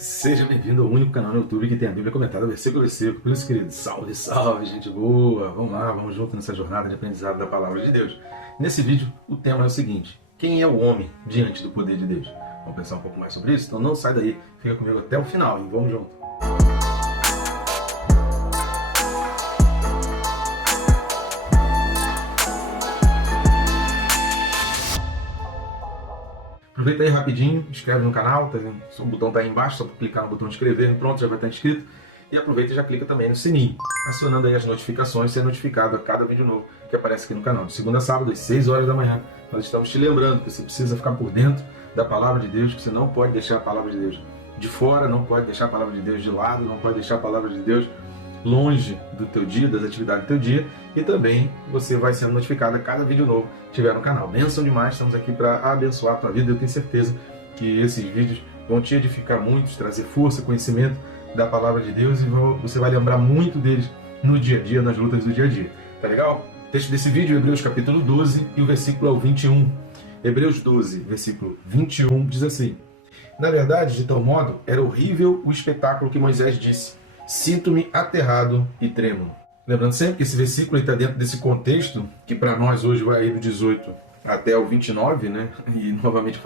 Seja bem-vindo ao único canal no YouTube que tem a Bíblia comentada versículo a versículo. Por isso, querido, salve, salve, gente boa! Vamos lá, vamos junto nessa jornada de aprendizado da Palavra de Deus. Nesse vídeo, o tema é o seguinte: quem é o homem diante do poder de Deus? Vamos pensar um pouco mais sobre isso? Então não sai daí, fica comigo até o final e vamos junto. Aproveita aí rapidinho, inscreve no canal, tá vendo? O botão está aí embaixo, só para clicar no botão inscrever, pronto, já vai estar inscrito. E aproveita e já clica também no sininho, acionando aí as notificações, ser notificado a cada vídeo novo que aparece aqui no canal. De segunda a sábado, às 6 horas da manhã, nós estamos te lembrando que você precisa ficar por dentro da Palavra de Deus, que você não pode deixar a Palavra de Deus de fora, não pode deixar a Palavra de Deus de lado, não pode deixar a Palavra de Deus longe do teu dia, das atividades do teu dia, e também você vai sendo notificado a cada vídeo novo que tiver no canal. Bênção demais, estamos aqui para abençoar a tua vida. Eu tenho certeza que esses vídeos vão te edificar muito, trazer força, conhecimento da Palavra de Deus, e você vai lembrar muito deles no dia a dia, nas lutas do dia a dia. Tá legal? O texto desse vídeo, Hebreus capítulo 12, e o versículo é o 21. Hebreus 12, versículo 21, diz assim: na verdade, de tal modo, era horrível o espetáculo que Moisés disse: sinto-me aterrado e tremo. Lembrando sempre que esse versículo está dentro desse contexto, que para nós hoje vai aí do 18 até o 29, né? E novamente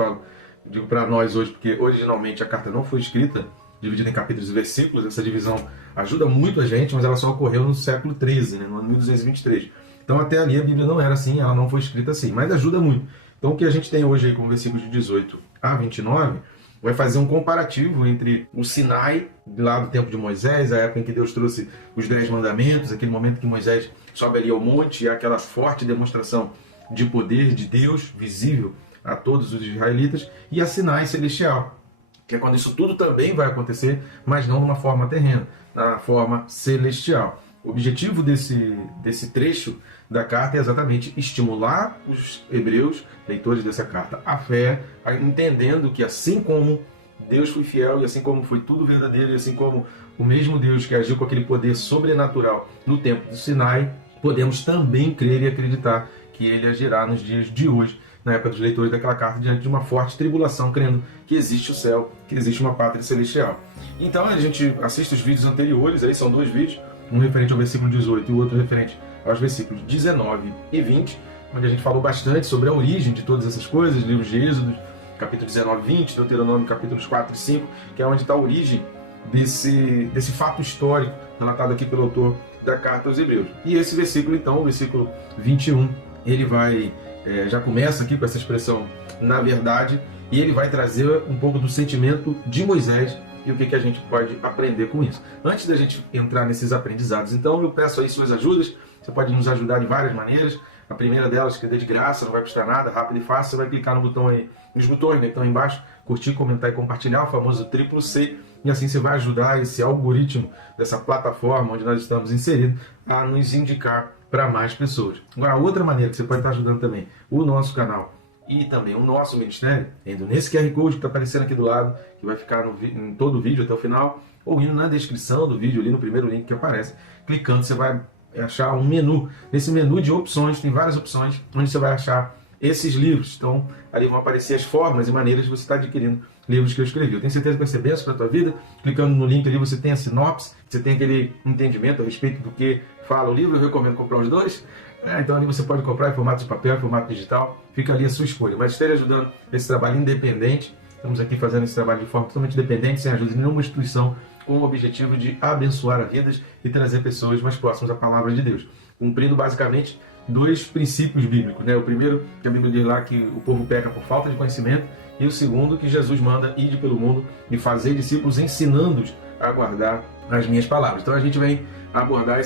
digo para nós hoje, porque originalmente a carta não foi escrita, dividida em capítulos e versículos. Essa divisão ajuda muito a gente, mas ela só ocorreu no século 13, né? No ano 1223. Então até ali a Bíblia não era assim, ela não foi escrita assim, mas ajuda muito. Então o que a gente tem hoje aí como versículos de 18 a 29, vai fazer um comparativo entre o Sinai, lá do tempo de Moisés, a época em que Deus trouxe os 10 mandamentos, aquele momento que Moisés sobe ali ao monte, e aquela forte demonstração de poder de Deus, visível a todos os israelitas, e a Sinai celestial, que é quando isso tudo também vai acontecer, mas não numa forma terrena, na forma celestial. O objetivo desse trecho da carta é exatamente estimular os hebreus, leitores dessa carta, à fé, entendendo que assim como Deus foi fiel, e assim como foi tudo verdadeiro, e assim como o mesmo Deus que agiu com aquele poder sobrenatural no tempo do Sinai, podemos também crer e acreditar que Ele agirá nos dias de hoje, na época dos leitores daquela carta, diante de uma forte tribulação, crendo que existe o céu, que existe uma pátria celestial. Então a gente assiste os vídeos anteriores, aí são 2 vídeos, um referente ao versículo 18 e o outro referente aos versículos 19 e 20, onde a gente falou bastante sobre a origem de todas essas coisas, livros de Êxodo, capítulo 19 e 20, Deuteronômio, capítulos 4 e 5, que é onde está a origem desse fato histórico relatado aqui pelo autor da carta aos Hebreus. E esse versículo, então, o versículo 21, ele vai, já começa aqui com essa expressão na verdade, e ele vai trazer um pouco do sentimento de Moisés e o que a gente pode aprender com isso. Antes da gente entrar nesses aprendizados, então, eu peço aí suas ajudas. Você pode nos ajudar de várias maneiras. A primeira delas, que é de graça, não vai custar nada, rápido e fácil. Você vai clicar no botão aí, nos botões, né, que estão aí embaixo, curtir, comentar e compartilhar, o famoso triplo C, e assim você vai ajudar esse algoritmo dessa plataforma onde nós estamos inseridos a nos indicar para mais pessoas. Agora, a outra maneira que você pode estar ajudando também o nosso canal e também o nosso ministério, indo nesse QR Code que está aparecendo aqui do lado, que vai ficar em todo o vídeo até o final, ou indo na descrição do vídeo, ali no primeiro link que aparece, clicando, você vai achar um menu. Nesse menu de opções, tem várias opções, onde você vai achar esses livros. Então, ali vão aparecer as formas e maneiras de você estar adquirindo livros que eu escrevi. Eu tenho certeza que vai ser bênção para a tua vida. Clicando no link ali, você tem a sinopse, você tem aquele entendimento a respeito do que fala o livro. Eu recomendo comprar os dois. Então ali você pode comprar em formato de papel, em formato digital, fica ali a sua escolha. Mas esteja ajudando esse trabalho independente. Estamos aqui fazendo esse trabalho de forma totalmente independente, sem ajuda de nenhuma instituição, com o objetivo de abençoar a vidas e trazer pessoas mais próximas à Palavra de Deus, cumprindo basicamente 2 princípios bíblicos, né? O primeiro, que a Bíblia diz lá que o povo peca por falta de conhecimento, e o segundo, que Jesus manda ir pelo mundo e fazer discípulos, ensinando-os a guardar as minhas palavras. Então a gente vem abordar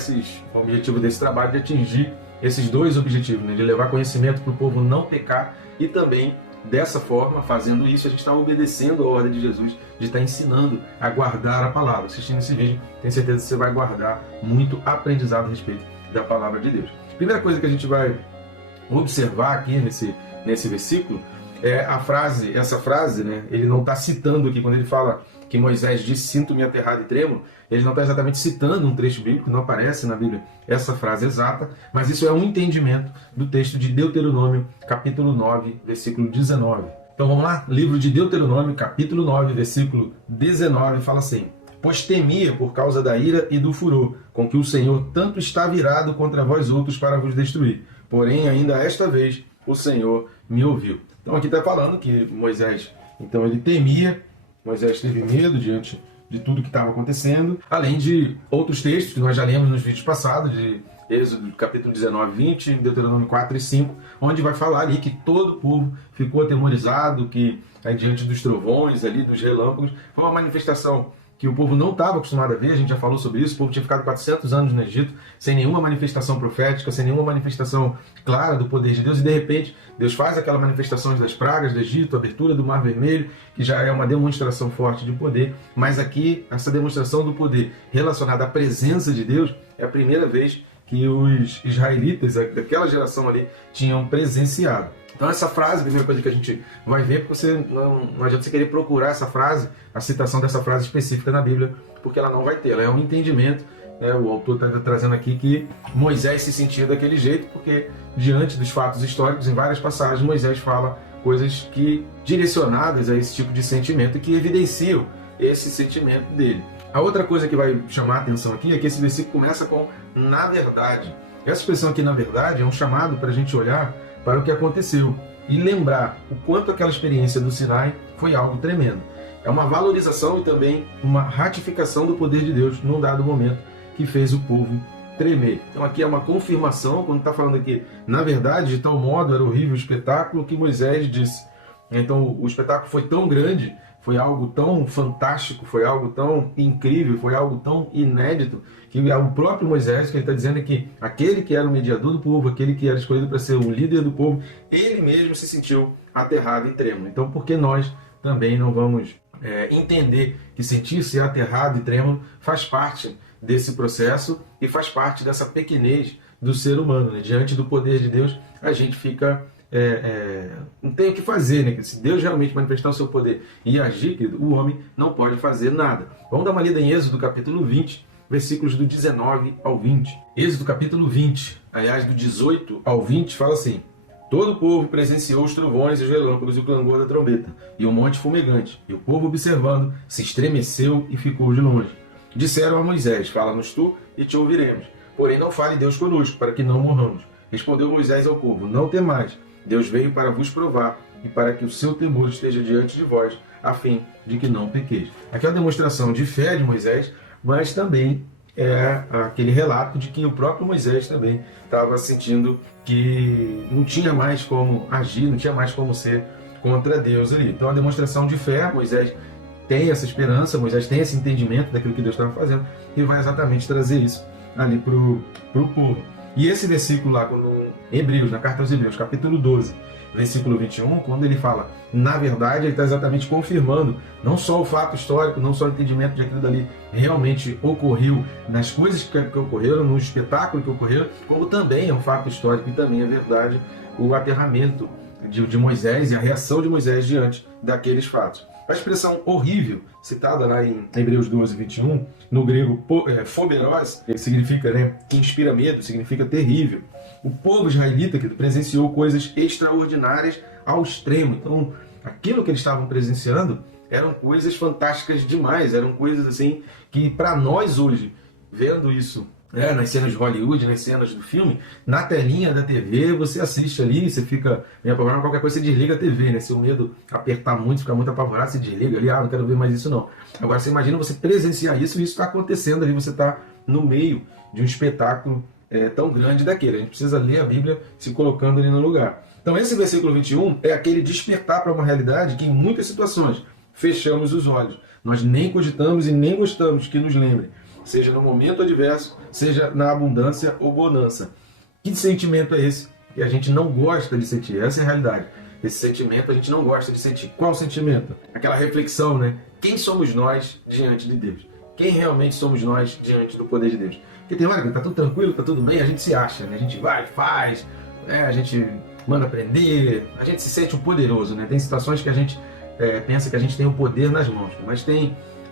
o objetivo desse trabalho de atingir esses 2 objetivos, né? De levar conhecimento para o povo não pecar, e também, dessa forma, fazendo isso, a gente está obedecendo a ordem de Jesus de estar ensinando a guardar a palavra. Assistindo esse vídeo, tenho certeza que você vai guardar muito aprendizado a respeito da palavra de Deus. Primeira coisa que a gente vai observar aqui nesse versículo é essa frase, né? Ele não está citando aqui, quando ele fala que Moisés disse: sinto-me aterrado e tremo, ele não está exatamente citando um trecho bíblico, não aparece na Bíblia essa frase exata, mas isso é um entendimento do texto de Deuteronômio, capítulo 9, versículo 19. Então vamos lá? Livro de Deuteronômio, capítulo 9, versículo 19, fala assim: pois temia por causa da ira e do furor, com que o Senhor tanto está virado contra vós outros para vos destruir. Porém, ainda esta vez, o Senhor me ouviu. Então aqui está falando que Moisés, então ele temia, Moisés teve medo diante de tudo que estava acontecendo, além de outros textos que nós já lemos nos vídeos passados, de Êxodo capítulo 19, 20, Deuteronômio 4 e 5, onde vai falar ali que todo o povo ficou atemorizado, que diante dos trovões ali, dos relâmpagos, foi uma manifestação que o povo não estava acostumado a ver, a gente já falou sobre isso, o povo tinha ficado 400 anos no Egito, sem nenhuma manifestação profética, sem nenhuma manifestação clara do poder de Deus, e de repente Deus faz aquela manifestação das pragas do Egito, a abertura do Mar Vermelho, que já é uma demonstração forte de poder, mas aqui, essa demonstração do poder relacionada à presença de Deus, é a primeira vez que os israelitas daquela geração ali tinham presenciado. Então essa frase, a primeira coisa que a gente vai ver, porque você não adianta você querer procurar essa frase, a citação dessa frase específica na Bíblia, porque ela não vai ter, ela é um entendimento, o autor está trazendo aqui que Moisés se sentia daquele jeito, porque diante dos fatos históricos, em várias passagens, Moisés fala coisas que direcionadas a esse tipo de sentimento e que evidenciam esse sentimento dele. A outra coisa que vai chamar a atenção aqui é que esse versículo começa com "na verdade". Essa expressão aqui, "na verdade", é um chamado para a gente olhar para o que aconteceu e lembrar o quanto aquela experiência do Sinai foi algo tremendo. É uma valorização e também uma ratificação do poder de Deus num dado momento que fez o povo tremer. Então aqui é uma confirmação, quando está falando aqui, na verdade, de tal modo era horrível o espetáculo que Moisés disse. Então o espetáculo foi tão grande, foi algo tão fantástico, foi algo tão incrível, foi algo tão inédito, que o próprio Moisés, que ele está dizendo é que aquele que era o mediador do povo, aquele que era escolhido para ser o líder do povo, ele mesmo se sentiu aterrado e trêmulo. Então por que nós também não vamos entender que sentir-se aterrado e trêmulo faz parte desse processo e faz parte dessa pequenez do ser humano, né? Diante do poder de Deus, a gente fica... não tem o que fazer, né? Se Deus realmente manifestar o seu poder e agir, querido, o homem não pode fazer nada. Vamos dar uma lida em Êxodo capítulo 20, versículos do 19 ao 20. Êxodo capítulo 20, aliás, do 18 ao 20, fala assim: todo o povo presenciou os trovões, os relâmpagos e o clangor da trombeta, e o monte fumegante. E o povo, observando, se estremeceu e ficou de longe. Disseram a Moisés: fala-nos tu e te ouviremos. Porém não fale Deus conosco, para que não morramos. Respondeu Moisés ao povo: não temais. Deus veio para vos provar e para que o seu temor esteja diante de vós, a fim de que não pequeis. Aqui é uma demonstração de fé de Moisés, mas também é aquele relato de que o próprio Moisés também estava sentindo que não tinha mais como agir, não tinha mais como ser contra Deus ali. Então a demonstração de fé, Moisés tem essa esperança, Moisés tem esse entendimento daquilo que Deus estava fazendo e vai exatamente trazer isso ali para o povo. E esse versículo lá, Hebreus, na carta aos Hebreus, capítulo 12, versículo 21, quando ele fala, na verdade, ele está exatamente confirmando não só o fato histórico, não só o entendimento de aquilo dali realmente ocorreu nas coisas que ocorreram, no espetáculo que ocorreu, como também é um fato histórico e também é verdade o aterramento de Moisés e a reação de Moisés diante daqueles fatos. A expressão horrível, citada lá em Hebreus 12, 21, no grego phoberos, que significa, que inspira medo, significa terrível. O povo israelita que presenciou coisas extraordinárias ao extremo. Então, aquilo que eles estavam presenciando eram coisas fantásticas demais, eram coisas assim que para nós hoje, vendo isso nas cenas de Hollywood, nas cenas do filme, na telinha da TV, você assiste ali, você fica meio apavorado, qualquer coisa você desliga a TV, né? Se o medo apertar muito, ficar muito apavorado, você desliga ali, não quero ver mais isso não. Agora você imagina você presenciar isso e isso está acontecendo ali, você está no meio de um espetáculo tão grande daquele. A gente precisa ler a Bíblia se colocando ali no lugar. Então esse versículo 21 é aquele despertar para uma realidade que em muitas situações fechamos os olhos. Nós nem cogitamos e nem gostamos que nos lembrem. Seja no momento adverso, seja na abundância ou bonança. Que sentimento é esse que a gente não gosta de sentir? Essa é a realidade. Esse sentimento a gente não gosta de sentir. Qual sentimento? Aquela reflexão, né? Quem somos nós diante de Deus? Quem realmente somos nós diante do poder de Deus? Porque tem hora que tá tudo tranquilo, tá tudo bem, a gente se acha, né? A gente vai, faz, a gente manda aprender, a gente se sente um poderoso, né? Tem situações que a gente pensa que a gente tem o poder nas mãos, mas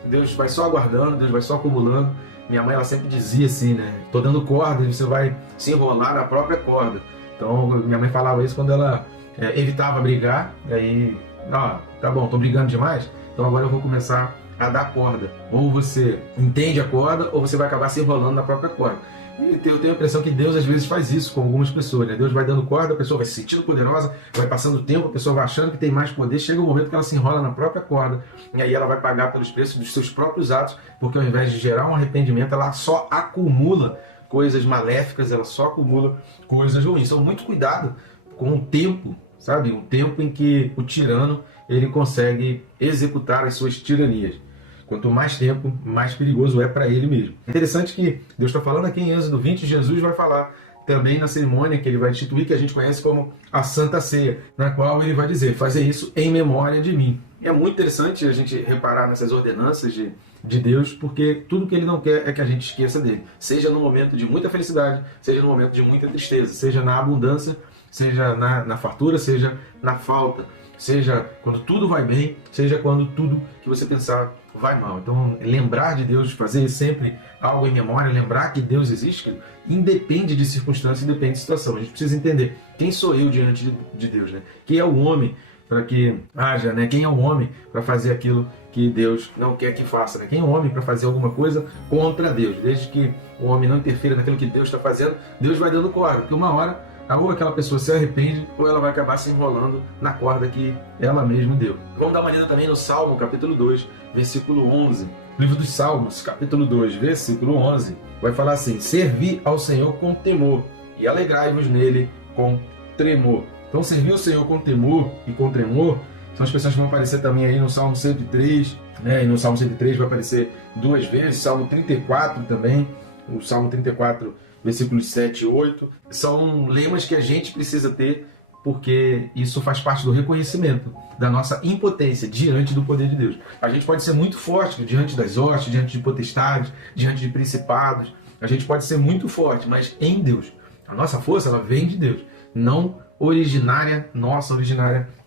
Deus vai só aguardando, Deus vai só acumulando. Minha mãe, ela sempre dizia assim, né? Tô dando corda e você vai se enrolar na própria corda. Então, minha mãe falava isso quando ela evitava brigar, e aí Tá bom, tô brigando demais, então agora eu vou começar a dar corda. Ou você entende a corda, ou você vai acabar se enrolando na própria corda. E eu tenho a impressão que Deus às vezes faz isso com algumas pessoas, né? Deus vai dando corda, a pessoa vai se sentindo poderosa, vai passando o tempo, a pessoa vai achando que tem mais poder, chega um momento que ela se enrola na própria corda, e aí ela vai pagar pelos preços dos seus próprios atos, porque ao invés de gerar um arrependimento, ela só acumula coisas maléficas, ela só acumula coisas ruins. Então, muito cuidado com o tempo, sabe? Um tempo em que o tirano ele consegue executar as suas tiranias. Quanto mais tempo, mais perigoso é para ele mesmo. Interessante que Deus está falando aqui em Êxodo 20, Jesus vai falar também na cerimônia que ele vai instituir, que a gente conhece como a Santa Ceia, na qual ele vai dizer, fazer isso em memória de mim. E é muito interessante a gente reparar nessas ordenanças de Deus, porque tudo que ele não quer é que a gente esqueça dele. Seja no momento de muita felicidade, seja no momento de muita tristeza, seja na abundância, seja na fartura, seja na falta, seja quando tudo vai bem, seja quando tudo que você pensar vai mal. Então, lembrar de Deus, fazer sempre algo em memória, lembrar que Deus existe, independe de circunstância, independe de situação. A gente precisa entender quem sou eu diante de Deus, né? Quem é o homem para que haja, né? Quem é o homem para fazer aquilo que Deus não quer que faça, né? Quem é o homem para fazer alguma coisa contra Deus? Desde que o homem não interfira naquilo que Deus está fazendo, Deus vai dando corda, porque uma hora ou aquela pessoa se arrepende, ou ela vai acabar se enrolando na corda que ela mesma deu. Vamos dar uma olhada também no Salmo, capítulo 2, versículo 11. Livro dos Salmos, capítulo 2, versículo 11, vai falar assim: servi ao Senhor com temor e alegrai-vos nele com tremor. Então, servir ao Senhor com temor e com tremor são as pessoas que vão aparecer também aí no Salmo 103, né? E no Salmo 103 vai aparecer duas vezes, Salmo 34 também, o Salmo 34, versículos 7 e 8, são lemas que a gente precisa ter, porque isso faz parte do reconhecimento da nossa impotência diante do poder de Deus. A gente pode ser muito forte diante das hostes, diante de potestades, diante de principados, a gente pode ser muito forte, mas em Deus. A nossa força, ela vem de Deus, não originária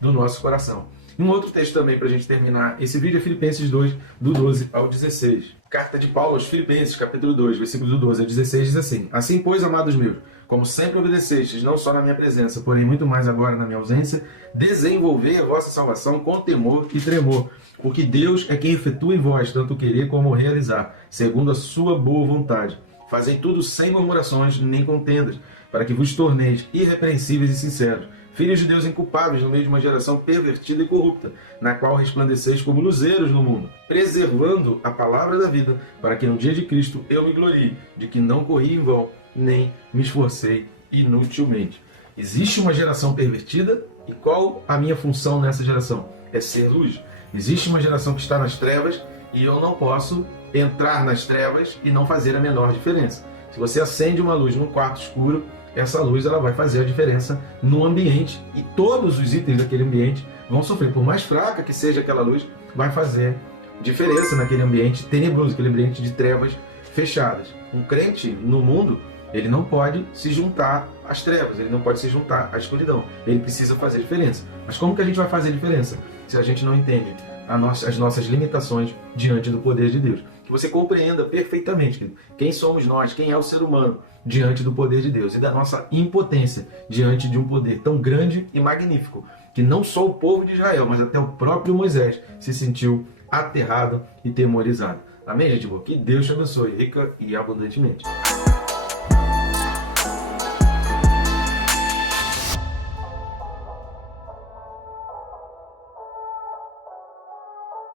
do nosso coração. Um outro texto também para a gente terminar esse vídeo é Filipenses 2, do 12 ao 16. Carta de Paulo aos Filipenses, capítulo 2, versículos do 12 ao 16, diz assim: assim, pois, amados meus, como sempre obedecestes, não só na minha presença, porém muito mais agora na minha ausência, desenvolvei a vossa salvação com temor e tremor, porque Deus é quem efetua em vós tanto querer como realizar, segundo a sua boa vontade. Fazei tudo sem murmurações nem contendas, para que vos torneis irrepreensíveis e sinceros, filhos de Deus inculpáveis no meio de uma geração pervertida e corrupta, na qual resplandeceis como luzeiros no mundo, preservando a palavra da vida, para que no dia de Cristo eu me glorie, de que não corri em vão, nem me esforcei inutilmente. Existe uma geração pervertida, e qual a minha função nessa geração? É ser luz. Existe uma geração que está nas trevas, e eu não posso entrar nas trevas e não fazer a menor diferença. Se você acende uma luz num quarto escuro, essa luz ela vai fazer a diferença no ambiente, e todos os itens daquele ambiente vão sofrer. Por mais fraca que seja aquela luz, vai fazer diferença naquele ambiente tenebroso, aquele ambiente de trevas fechadas. Um crente no mundo, ele não pode se juntar às trevas, ele não pode se juntar à escuridão. Ele precisa fazer diferença. Mas como que a gente vai fazer diferença se a gente não entende as nossas limitações diante do poder de Deus? Que você compreenda perfeitamente, querido, quem somos nós, quem é o ser humano diante do poder de Deus e da nossa impotência diante de um poder tão grande e magnífico, que não só o povo de Israel, mas até o próprio Moisés se sentiu aterrado e temorizado. Amém, gente? Que Deus te abençoe rica e abundantemente.